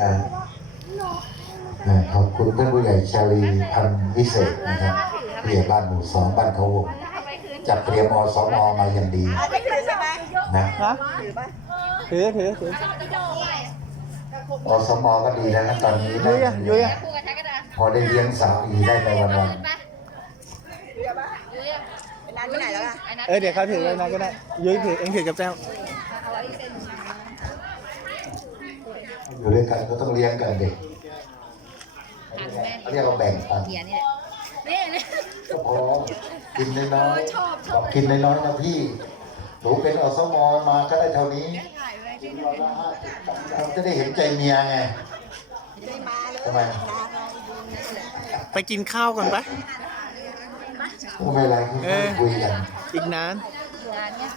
อ่าอ่าขอบคุณท่านผู้ใหญ่ชาลีพันธ์วิเศษนะครับผู้ใหญ่บ้านหมู่สองบ้านเขาวงจัดเตรียมอสมมาอย่างดีไม่ถือใช่ไหมนะฮะถือถือถืออสมก็ดีแล้วนะตอนนี้ยุ้ยอะยุ้ยอะพอได้เลี้ยงสามีได้ไปวันเป็นร้านที่ไหนแล้วล่ะเออเดี๋ยวเขาถือแล้วนะก็ได้ยุ้ยถือเองถือกับแจ้ว ๆ อยู่ด้วยกันก็ต้องเลี้ยงกันเด็กเขาเรียกว่าแบ่งปันเดียนี่แหละนี่นี่ก็พอกินน้อยๆบอกกินน้อยๆนะพี่หนูเป็นอสมมาก็ได้เท่านี้เราจะได้เห็นใจเมียไงไม่มาเลยทำไมไปกินข้าวก่อนปะก็ไม่เป็นไรคุยเออคุยกันอีกนานงานเนี้ย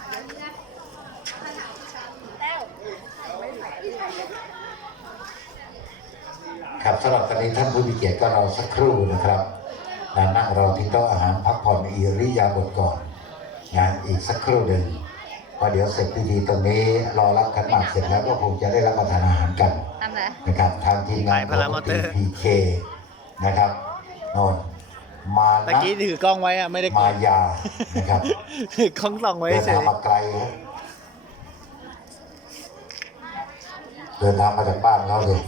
ครับสำหรับตอนนี้ท่านผู้มีเกียรติก็รอสักครู่นะครับนะนั่งรอที่โต๊ะอาหารพักผ่อนอิริยาบถก่อนนะอีกสักครู่หนึ่งพอเดี๋ยวเสร็จพิธีตรงนี้รอรับขันหมากเสร็จแล้วก็คงจะได้รับประทานอาหารกันทำอะไรนะครับทางทีมงานของพีเคนะครับนนมาตะนะกี้ถือกล้องไว้อะไม่ได้กมาดยานะครับถือกล้องส่องไว้เดินเฉทางยมาไกลครับเดินทางมาจากบ้านเขาเลย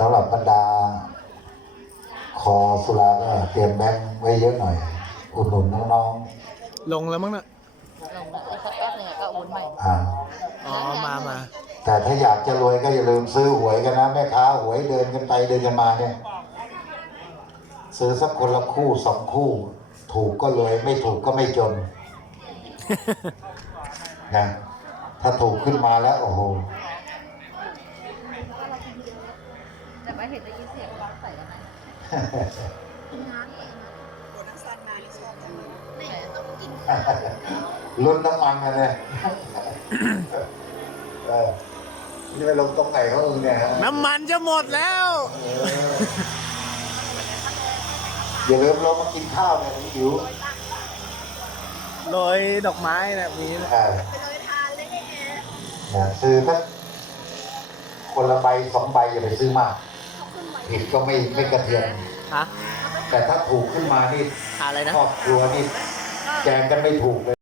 สำหรับบรรดา คอสุราก็เตรียมแบงค์ไว้เยอะหน่อย อุดหนุนน้องลงแล้วมั้งน่ะ ลงอีกสักแป๊บหนึงอะก็วนใหม่ๆอ่าอ๋อ มามา แต่ถ้าอยากจะรวยก็อย่าลืมซื้อหวยกันนะ แม่ค้าหวยเดินกันไปเดินกันมาเนี่ย ซื้อสักคนละคู่สองคู่ ถูกก็รวยไม่ถูกก็ไม่จน นะ ถ้าถูกขึ้นมาแล้ว โอ้โห แต่ว่าเห็นได้ยินเสียงร้องใส่กันไหมโดนน้ำซันมานี่ชอบจังเลยไม่ต้องกินลุ้นน้ำมันกันเลยเออนี่ไปลงตรงไหนเขาเองเนี่ยฮะน้ำมันจะหมดแล้ว เอออย่าลืมลงมากินข้าวเนี่ยผมหิวโรยดอกไม้นะมีนะอ่า ไปเลยทานเลยนี่แอร์นะซื้อสักคนละใบสองใบอย่าไปซื้อมาก ผิดก็ไม่ไม่กระเทือน ฮะ แต่ถ้าถูกขึ้นมานี่อะไรนะ ครอบครัวนี่แจงกันไม่ถูกเลย